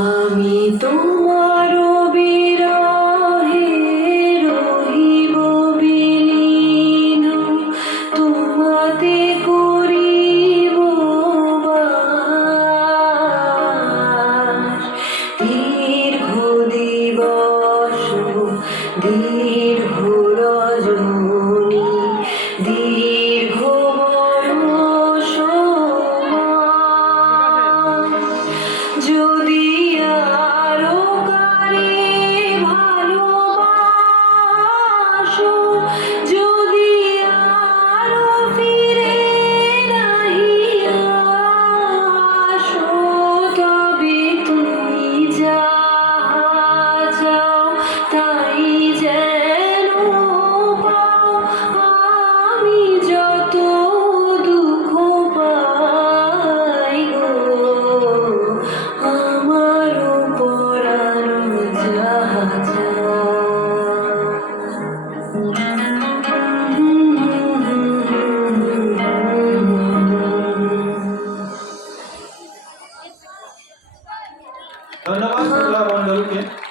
আমি তো দীর্ঘ Kalau nak masuk dulu kan?